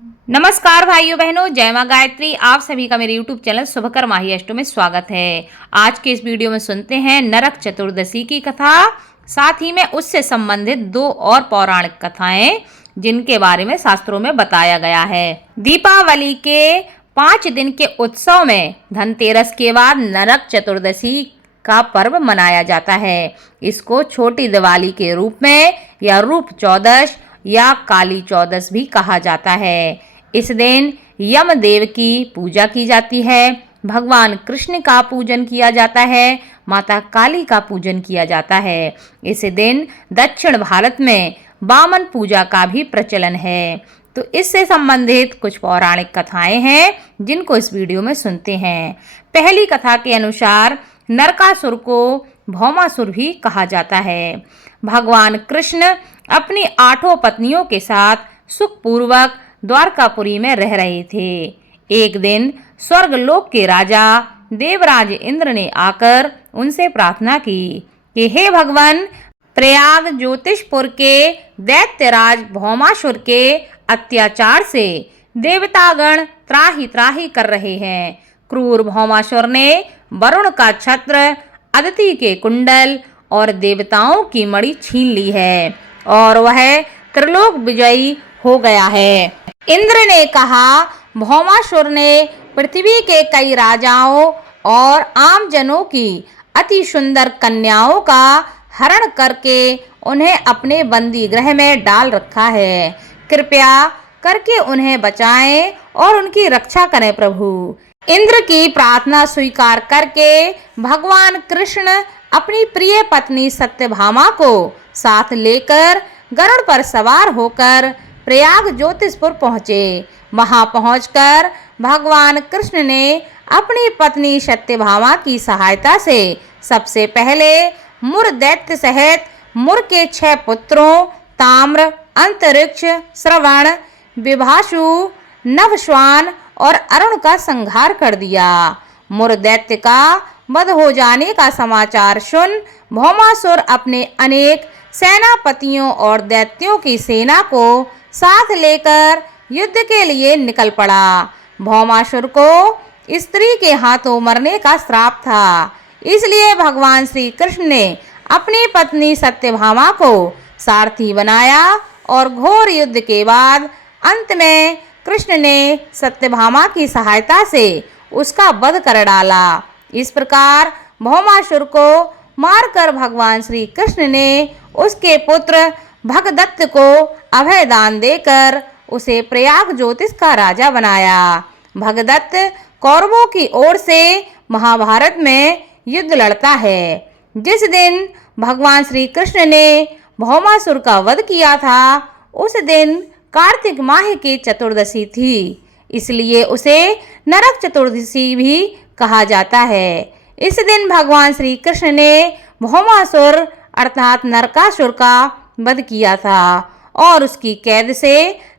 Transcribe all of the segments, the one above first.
नमस्कार भाइयों बहनों, जय मां गायत्री। आप सभी का मेरे YouTube चैनल शुभकर माही अष्टमी में स्वागत है। आज के इस वीडियो में सुनते हैं नरक चतुर्दशी की कथा, साथ ही में उससे संबंधित दो और पौराणिक कथाएं जिनके बारे में शास्त्रों में बताया गया है। दीपावली के 5 दिन के उत्सव में धनतेरस के बाद नरक चतुर्दशी का पर्व मनाया जाता है। इसको छोटी दिवाली के रूप में या रूप चौदश या काली चौदस भी कहा जाता है। इस दिन यमदेव की पूजा की जाती है, भगवान कृष्ण का पूजन किया जाता है, माता काली का पूजन किया जाता है। इस दिन दक्षिण भारत में वामन पूजा का भी प्रचलन है। तो इससे संबंधित कुछ पौराणिक कथाएं हैं जिनको इस वीडियो में सुनते हैं। पहली कथा के अनुसार नरकासुर को भौमासुर भी कहा जाता है। भगवान कृष्ण अपनी 8 पत्नियों के साथ सुखपूर्वक द्वारकापुरी में रह रहे थे। एक दिन स्वर्गलोक के राजा देवराज इंद्र ने आकर उनसे प्रार्थना की कि हे भगवान, प्रयाग ज्योतिषपुर के दैत्यराज भौमासुर के अत्याचार से देवतागण त्राही त्राही कर रहे हैं। क्रूर भौमासुर ने वरुण का छत्र, अदिति के कुंडल और देवताओं की मणि छीन ली है और वह त्रिलोक विजयी हो गया है। इंद्र ने कहा, भौमासुर ने पृथ्वी के कई राजाओं और आम जनों की अति सुंदर कन्याओं का हरण करके उन्हें अपने बंदी गृह में डाल रखा है। कृपया करके उन्हें बचाएं और उनकी रक्षा करें प्रभु। इंद्र की प्रार्थना स्वीकार करके भगवान कृष्ण अपनी प्रिय पत्नी सत्यभामा को साथ लेकर गरुड़ पर सवार होकर प्रयाग ज्योतिषपुर पहुँचे। वहां पहुंचकर भगवान कृष्ण ने अपनी पत्नी सत्यभामा की सहायता से सबसे पहले मुर दैत्य सहित मुर के 6 पुत्रों ताम्र, अंतरिक्ष, श्रवण, विभाषु, नभश्वान और अरुण का संहार कर दिया। मुर दैत्य का वध हो जाने का समाचार सुन भौमासुर अपने अनेक सेनापतियों और दैत्यों की सेना को साथ लेकर युद्ध के लिए निकल पड़ा। भौमासुर को स्त्री के हाथों मरने का श्राप था, इसलिए भगवान श्री कृष्ण ने अपनी पत्नी सत्यभामा को सारथी बनाया और घोर युद्ध के बाद अंत में कृष्ण ने सत्यभामा की सहायता से उसका वध कर डाला। इस प्रकार भौमासुर को मारकर भगवान श्री कृष्ण ने उसके पुत्र भगदत्त को अभय दान देकर उसे प्रयाग ज्योतिष का राजा बनाया। भगदत्त कौरवों की ओर से महाभारत में युद्ध लड़ता है। जिस दिन भगवान श्री कृष्ण ने भौमासुर का वध किया था, उस दिन कार्तिक माह की चतुर्दशी थी, इसलिए उसे नरक चतुर्दशी भी कहा जाता है। इस दिन भगवान श्री कृष्ण ने भौमासुर अर्थात नरकासुर का वध किया था और उसकी कैद से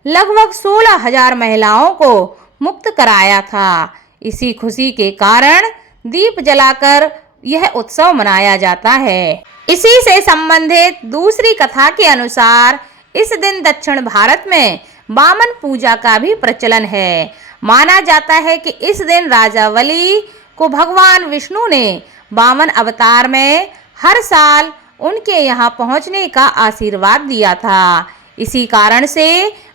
लगभग 16,000 महिलाओं को मुक्त कराया था। इसी खुशी के कारण दीप जलाकर यह उत्सव मनाया जाता है। इसी से संबंधित दूसरी कथा के अनुसार इस दिन दक्षिण भारत में वामन पूजा का भी प्रचलन है। माना जाता है कि इस दिन राजा बलि को भगवान विष्णु ने वामन अवतार में हर साल उनके यहाँ पहुँचने का आशीर्वाद दिया था। इसी कारण से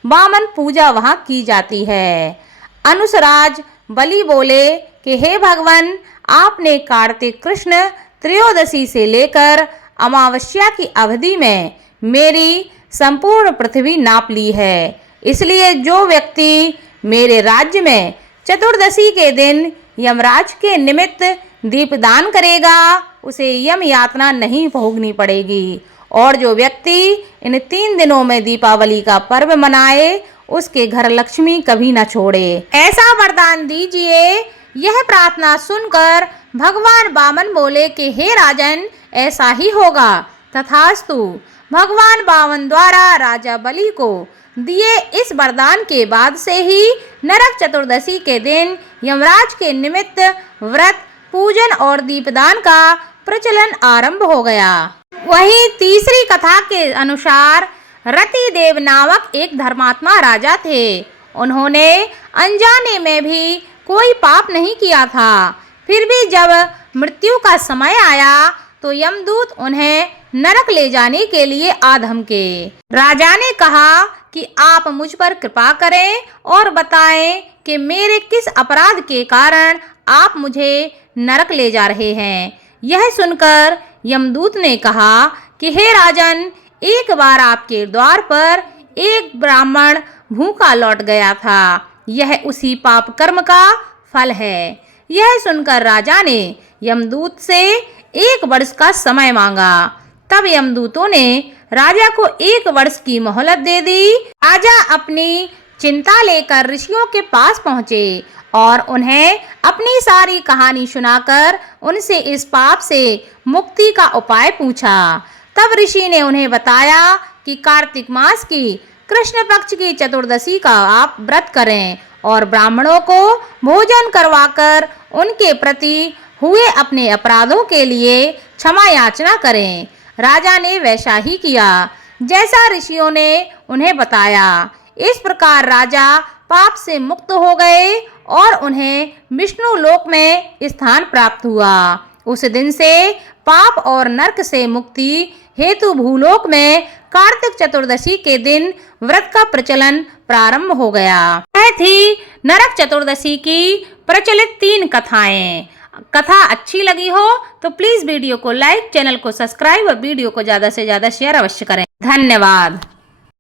वामन पूजा वहाँ की जाती है। अनुसराज बलि बोले कि हे भगवान, आपने कार्तिक कृष्ण त्रयोदशी से लेकर अमावस्या की अवधि में मेरी संपूर्ण पृथ्वी नाप ली है, इसलिए जो व्यक्ति मेरे राज्य में चतुर्दशी के दिन यमराज के निमित्त दीपदान करेगा उसे यम यातना नहीं भोगनी पड़ेगी, और जो व्यक्ति इन 3 दिनों में दीपावली का पर्व मनाए उसके घर लक्ष्मी कभी न छोड़े। ऐसा वरदान दीजिए। यह प्रार्थना सुनकर भगवान वामन बोले कि हे राजन, ऐसा ही होगा, तथास्तु। भगवान वामन द्वारा राजा बलि को दिए इस वरदान के बाद से ही नरक चतुर्दशी के दिन यमराज के निमित्त व्रत, पूजन और दीपदान का प्रचलन आरंभ हो गया। वहीं तीसरी कथा के अनुसार रतिदेव नामक एक धर्मात्मा राजा थे। उन्होंने अनजाने में भी कोई पाप नहीं किया था। फिर भी जब मृत्यु का समय आया तो यमदूत उन्हें नरक ले जाने के लिए आ धमके। राजा ने कहा कि आप मुझ पर कृपा करें और बताएं कि मेरे किस अपराध के कारण आप मुझे नरक ले जा रहे हैं। यह सुनकर यमदूत ने कहा कि हे राजन, एक बार आपके द्वार पर एक ब्राह्मण भूखा लौट गया था। यह उसी पाप कर्म का फल है। यह सुनकर राजा ने यमदूत से 1 वर्ष का समय मांगा। तब यमदूतों ने राजा को 1 वर्ष की मोहलत दे दी। राजा अपनी चिंता लेकर ऋषियों के पास पहुंचे और उन्हें अपनी सारी कहानी सुनाकर उनसे इस पाप से मुक्ति का उपाय पूछा। तब ऋषि ने उन्हें बताया कि कार्तिक मास की कृष्ण पक्ष की चतुर्दशी का आप व्रत करें और ब्राह्मणों को भोजन करवाकर उनके प्रति हुए अपने अपराधों के लिए क्षमा याचना करें। राजा ने वैसा ही किया जैसा ऋषियों ने उन्हें बताया। इस प्रकार राजा पाप से मुक्त हो गए और उन्हें विष्णु लोक में स्थान प्राप्त हुआ। उस दिन से पाप और नरक से मुक्ति हेतु भूलोक में कार्तिक चतुर्दशी के दिन व्रत का प्रचलन प्रारंभ हो गया। यह थी नरक चतुर्दशी की प्रचलित 3 कथाएं। कथा अच्छी लगी हो तो प्लीज वीडियो को लाइक, चैनल को सब्सक्राइब और वीडियो को ज्यादा से ज्यादा शेयर अवश्य करें। धन्यवाद।